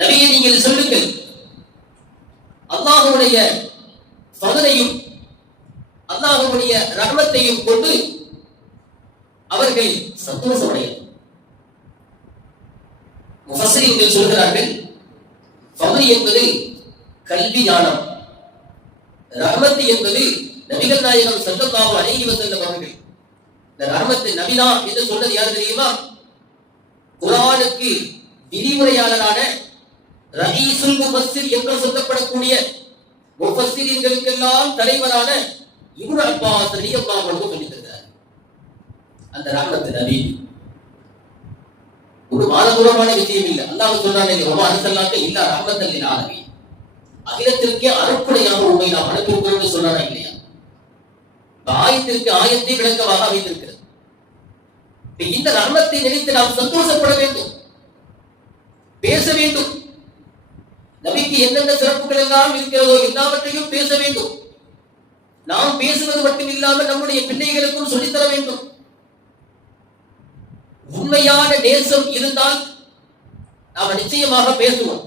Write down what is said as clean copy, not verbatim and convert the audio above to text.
நபியை நீங்கள் சொல்லுங்கள், அல்லாஹ்வுடைய ஃபதலையும் அல்லாஹ்வுடைய ரஹ்மத்தையும் கொண்டு அவர்கள் சந்தோஷமடையும். முஃபஸ்ஸிரீன்கள் சொல்கிறார்கள், ஃபதல் என்பது கல்வி ஞானம், ரஹ்மத் என்பது நபிகள் நாயகம் ஸல்லல்லாஹு அலைஹி வஸல்லம் அவர்கள். இந்த ரஹ்மத் நபிதா என்று சொன்னது யார் தெரியுமா? குர்ஆனுக்கு விரிவுரையாளரான ரஈசுல் முஃபஸ்ஸிர் என்று சொல்லப்படக்கூடிய முஃபஸ்ஸிரீன்களுக்கெல்லாம் தலைவரான இப்னு அப்பாஸ் ரலியல்லாஹு அன்ஹு சொல்லியிருக்கிறார். அந்த ரஹ்மத் நபி ஒரு மானபூர்வமான விஷயம் இல்லை. அல்லாஹ் சொல்றானே, வமா அர்ஸல்னாக இல்லா ரஹ்மத்தல் லில் ஆலமீன், அகிலத்திற்கே அருட்கொடையாக உம்மை நாம் அனுப்பியிருக்கிறோம் என்று சொல்றானா இல்லையா? ஆயத்திற்கு ஆயத்தை விளக்கமாக அமைந்திருக்கிறது. இந்த ரஹ்மத்தை நினைத்து நாம் சந்தோஷப்பட வேண்டும், பேச வேண்டும். நபிக்கு என்னென்ன சிறப்புகள் எல்லாம் இருக்கிறதோ எல்லாவற்றையும் பேச வேண்டும். நாம் பேசுவது மட்டும் இல்லாமல் நம்முடைய பிள்ளைகளுக்கும் சொல்லித்தர வேண்டும். உண்மையான நேசம் இருந்தால் நாம் நிச்சயமாக பேசுவோம்.